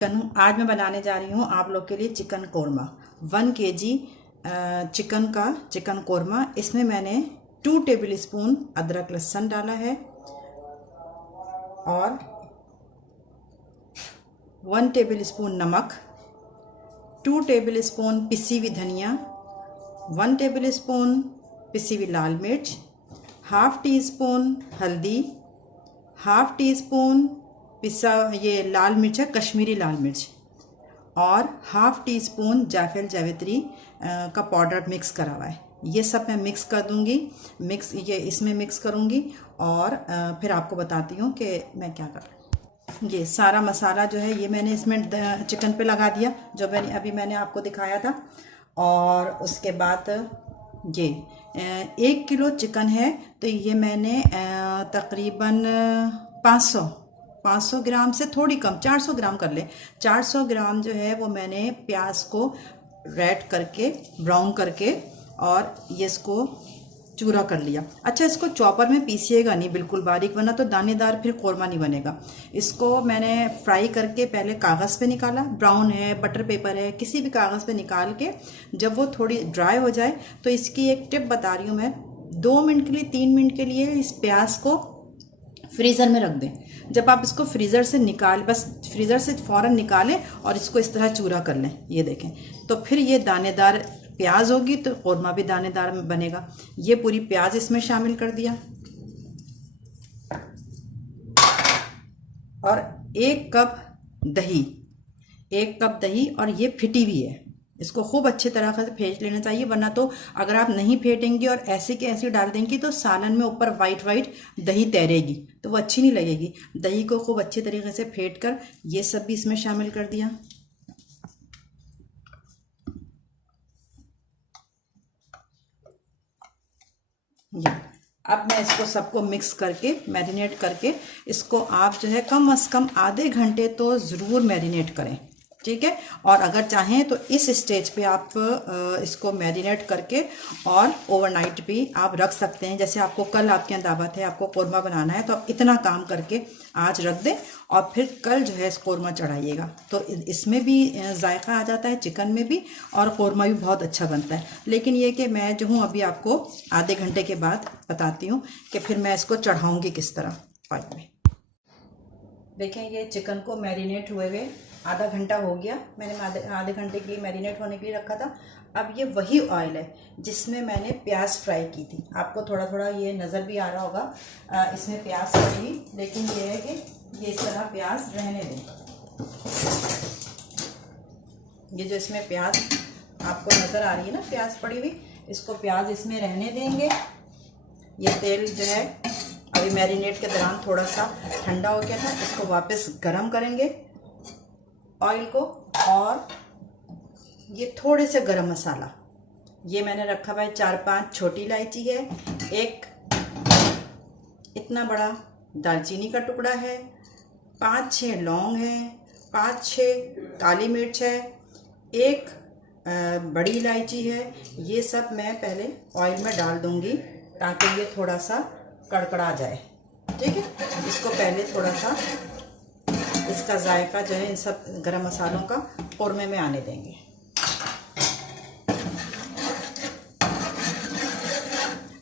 आज मैं बनाने जा रही हूँ आप लोग के लिए चिकन कोरमा। 1 केजी चिकन का चिकन कोरमा। इसमें मैंने 2 टेबल स्पून अदरक लहसुन डाला है और 1 टेबल स्पून नमक, 2 टेबल स्पून पिसी हुई धनिया, 1 टेबल स्पून पिसी हुई लाल मिर्च, हाफ टी स्पून हल्दी, हाफ टी स्पून पिसा ये लाल मिर्च है कश्मीरी लाल मिर्च, और हाफ टी स्पून जायफल जावित्री का पाउडर मिक्स करा हुआ है। ये सब मैं मिक्स कर दूंगी, इसमें मिक्स करूंगी और फिर आपको बताती हूँ कि मैं क्या कर रही हूँ। ये सारा मसाला जो है ये मैंने इसमें चिकन पे लगा दिया, जो मैंने आपको दिखाया था। और उसके बाद ये 1 किलो चिकन है, तो ये मैंने तकरीबन 500 ग्राम से थोड़ी कम 400 ग्राम कर ले। 400 ग्राम जो है वो मैंने प्याज को रेड करके ब्राउन करके और ये इसको चूरा कर लिया। अच्छा, इसको चॉपर में पीसिएगा नहीं बिल्कुल बारीक, वरना तो दानेदार फिर कोरमा नहीं बनेगा। इसको मैंने फ्राई करके पहले कागज़ पे निकाला, ब्राउन है बटर पेपर है किसी भी कागज़ पे निकाल के, जब वो थोड़ी ड्राई हो जाए तो इसकी एक टिप बता रही हूँ मैं, 2 मिनट के लिए 3 मिनट के लिए इस प्याज को फ्रीज़र में रख दें। जब आप इसको फ्रीज़र से फ्रीज़र से फ़ौरन निकालें और इसको इस तरह चूरा कर लें, ये देखें, तो फिर ये दानेदार प्याज होगी तो कोरमा भी दानेदार बनेगा। ये पूरी प्याज इसमें शामिल कर दिया और 1 कप दही, और ये फिटी हुई है। इसको खूब अच्छी तरह से फेंट लेना चाहिए, वरना तो अगर आप नहीं फेंटेंगी और ऐसे के ऐसे डाल देंगी तो सालन में ऊपर वाइट दही तैरेगी, तो वो अच्छी नहीं लगेगी। दही को खूब अच्छी तरीके से फेंट कर ये सब भी इसमें शामिल कर दिया। ये अब मैं इसको सबको मिक्स करके मैरिनेट करके, इसको आप जो है कम से कम आधे घंटे तो ज़रूर मैरिनेट करें, ठीक है। और अगर चाहें तो इस स्टेज पे आप इसको मैरिनेट करके और ओवरनाइट भी आप रख सकते हैं। जैसे आपको कल आपके यहाँ दावत है, आपको कोरमा बनाना है, तो आप इतना काम करके आज रख दें और फिर कल जो है इस कोरमा चढ़ाइएगा, तो इसमें भी जायका आ जाता है चिकन में भी, और कोरमा भी बहुत अच्छा बनता है। लेकिन ये कि मैं जो हूँ अभी आपको आधे घंटे के बाद बताती हूँ कि फिर मैं इसको चढ़ाऊँगी किस तरह ऑयल में। देखें, ये चिकन को मैरिनेट हुए हुए आधा घंटा हो गया। मैंने आधे घंटे के लिए मैरिनेट होने के लिए रखा था। अब ये वही ऑयल है जिसमें मैंने प्याज फ्राई की थी। आपको थोड़ा थोड़ा ये नज़र भी आ रहा होगा इसमें प्याज पड़ी, लेकिन ये है कि ये इस तरह प्याज रहने दें। ये जो इसमें प्याज आपको नज़र आ रही है ना, प्याज पड़ी हुई, इसको प्याज इसमें रहने देंगे। ये तेल जो है अभी मैरिनेट के दौरान थोड़ा सा ठंडा हो गया था, इसको वापस गरम करेंगे ऑयल को। और ये थोड़े से गरम मसाला ये मैंने रखा हुआ है, 4-5 छोटी इलायची है, एक इतना बड़ा दालचीनी का टुकड़ा है, 5-6 लौंग है, 5-6 काली मिर्च है, एक बड़ी इलायची है। ये सब मैं पहले ऑयल में डाल दूंगी ताकि ये थोड़ा सा कड़कड़ा जाए, ठीक है। इसको पहले थोड़ा सा इसका जायका जो है इन सब गरम मसालों का कोरमे में आने देंगे।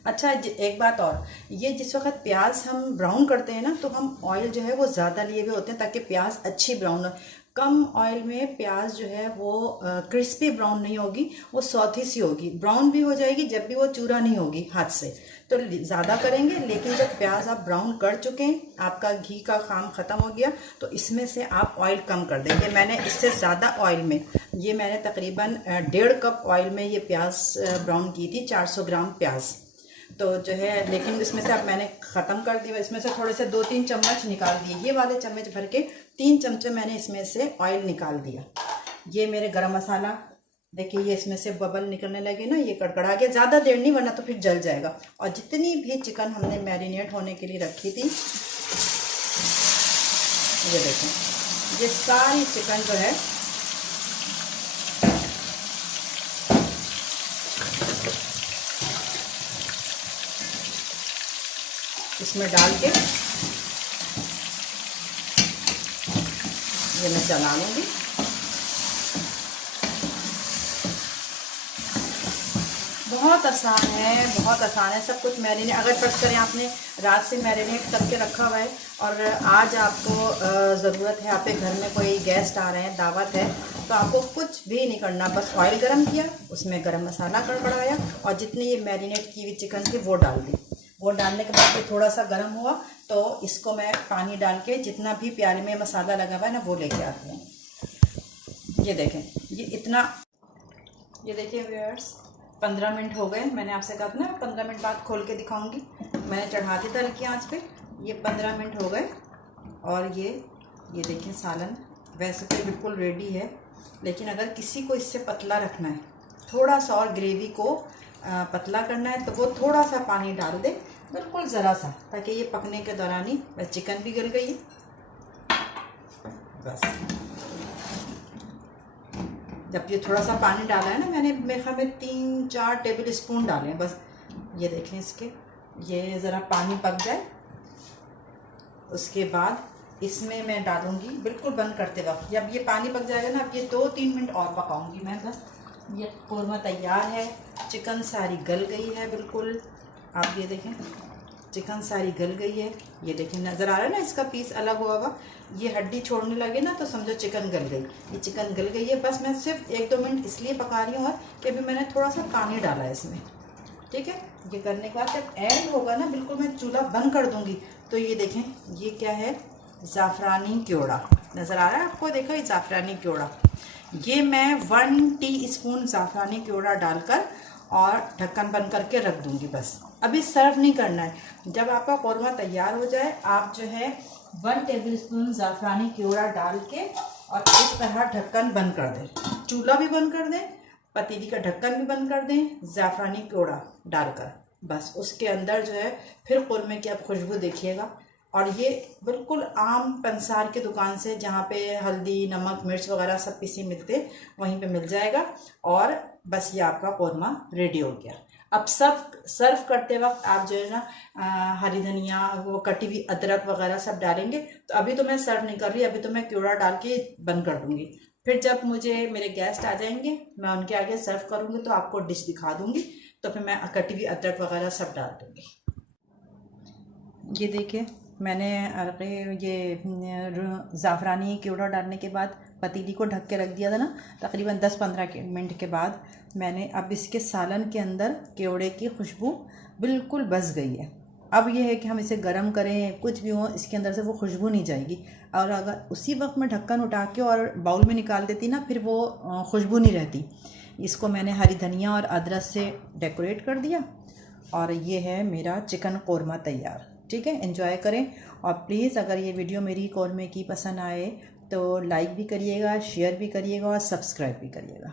अच्छा, एक बात और, ये जिस वक्त प्याज हम ब्राउन करते हैं ना, तो हम ऑयल जो है वो ज़्यादा लिए हुए होते हैं ताकि प्याज अच्छी ब्राउन हो। कम ऑयल में प्याज जो है वो क्रिस्पी ब्राउन नहीं होगी, वो सौथी सी होगी, ब्राउन भी हो जाएगी जब भी वो चूरा नहीं होगी हाथ से। तो ज़्यादा करेंगे, लेकिन जब प्याज आप ब्राउन कर चुके हैं, आपका घी का काम ख़त्म हो गया, तो इसमें से आप ऑयल कम कर देंगे। मैंने इससे ज़्यादा ऑयल में, ये मैंने तकरीबन 1.5 कप ऑयल में ये प्याज ब्राउन की थी, 400 ग्राम प्याज तो जो है, लेकिन इसमें से अब मैंने ख़त्म कर दिया। इसमें से थोड़े से 2-3 चम्मच निकाल दिए, ये वाले चम्मच भर के 3 चमचे मैंने इसमें से ऑयल निकाल दिया। ये मेरे गरम मसाला देखिए, ये इसमें से बबल निकलने लगे ना, ये कड़कड़ा गया। ज़्यादा देर नहीं, वरना तो फिर जल जाएगा। और जितनी भी चिकन हमने मैरिनेट होने के लिए रखी थी, ये देखें, ये सारी चिकन जो है इसमें डाल के ये मैं चला लूँगी। बहुत आसान है, बहुत आसान है सब कुछ। मैरिनेट अगर फर्स्ट करें आपने रात से मैरिनेट करके रखा हुआ है और आज आपको ज़रूरत है, आपके घर में कोई गेस्ट आ रहे हैं, दावत है, तो आपको कुछ भी नहीं करना, बस ऑयल गरम किया, उसमें गरम मसाला गड़बड़ाया और जितनी ये मैरिनेट की हुई चिकन थी वो डाल दी। वो डालने के बाद ये थोड़ा सा गर्म हुआ तो इसको मैं पानी डाल के जितना भी प्याले में मसाला लगा हुआ है ना वो लेके आती हूँ। ये देखें, ये इतना, ये देखिए व्यूअर्स 15 मिनट हो गए। मैंने आपसे कहा था ना 15 मिनट बाद खोल के दिखाऊंगी। मैंने चढ़ा दी था हल्की आंच पे। ये 15 मिनट हो गए और ये देखिए सालन वैसे तो बिल्कुल रेडी है, लेकिन अगर किसी को इससे पतला रखना है, थोड़ा सा और ग्रेवी को पतला करना है, तो वो थोड़ा सा पानी डाल दे, बिल्कुल ज़रा सा, ताकि ये पकने के दौरान ही बस चिकन भी गल गई है। बस जब ये थोड़ा सा पानी डाला है ना मैंने, मेरे ख्याल में 3-4 टेबल स्पून डाले हैं बस। ये देखें इसके, ये ज़रा पानी पक जाए उसके बाद इसमें मैं डालूँगी बिल्कुल बंद करते वक्त। जब ये पानी पक जाएगा ना, अब ये 2-3 मिनट और पकाऊंगी मैं बस। ये कौरमा तैयार है, चिकन सारी गल गई है बिल्कुल। आप ये देखें चिकन सारी गल गई है। ये देखें नज़र आ रहा है ना, इसका पीस अलग हुआ हुआ, ये हड्डी छोड़ने लगे ना तो समझो चिकन गल गई। ये चिकन गल गई है। बस मैं सिर्फ 1-2 मिनट इसलिए पका रही हूँ और कि अभी मैंने थोड़ा सा पानी डाला है इसमें, ठीक है। ये करने के बाद जब ऐड होगा ना, बिल्कुल मैं चूल्हा बंद कर दूँगी। तो ये देखें, ये क्या है, ज़ाफ़रानी क्योड़ा नज़र आ रहा है आपको, देखो ये ज़ाफ़रानी क्योड़ा। ये मैं 1 टीस्पून ज़ाफ़रानी क्योड़ा डालकर और ढक्कन बंद करके रख दूँगी। बस अभी सर्व नहीं करना है। जब आपका कौरमा तैयार हो जाए, आप जो है 1 टेबलस्पून ज़ाफ़रानी क्योड़ा डाल के और इस तरह ढक्कन बंद कर दें। चूल्हा भी बंद कर दें, पतीली का ढक्कन भी बंद कर दें ज़ाफ़रानी क्योड़ा डालकर। बस उसके अंदर जो है फिर कौरमे की आप खुशबू देखिएगा। और ये बिल्कुल आम पंसार की दुकान से, जहाँ पे हल्दी नमक मिर्च वगैरह सब पीसी मिलते, वहीं पे मिल जाएगा। और बस ये आपका कौरमा रेडी हो गया। अब सब सर्व करते वक्त आप जो है ना हरी धनिया, वो कटी हुई अदरक वगैरह सब डालेंगे। तो अभी तो मैं सर्व नहीं कर रही, अभी तो मैं क्योड़ा डाल के बंद कर दूँगी। फिर जब मुझे मेरे गेस्ट आ जाएंगे, मैं उनके आगे सर्व करूँगी तो आपको डिश दिखा दूँगी, तो फिर मैं कटी हुई अदरक वगैरह सब डाल दूँगी। ये देखिए मैंने ये ज़ाफ़रानी क्योड़ा डालने के बाद पतीली को ढक के रख दिया था ना, तकरीबन 10-15 मिनट के बाद मैंने, अब इसके सालन के अंदर क्योड़े की खुशबू बिल्कुल बस गई है। अब ये है कि हम इसे गर्म करें, कुछ भी हो, इसके अंदर से वो खुशबू नहीं जाएगी। और अगर उसी वक्त मैं ढक्कन उठा के और बाउल में निकाल देती ना, फिर वो खुशबू नहीं रहती। इसको मैंने हरी धनिया और अदरक से डेकोरेट कर दिया और ये है मेरा चिकन कौरमा तैयार। ठीक है, एंजॉय करें। और प्लीज़ अगर ये वीडियो मेरी कौरमे की पसंद आए तो लाइक भी करिएगा, शेयर भी करिएगा और सब्सक्राइब भी करिएगा।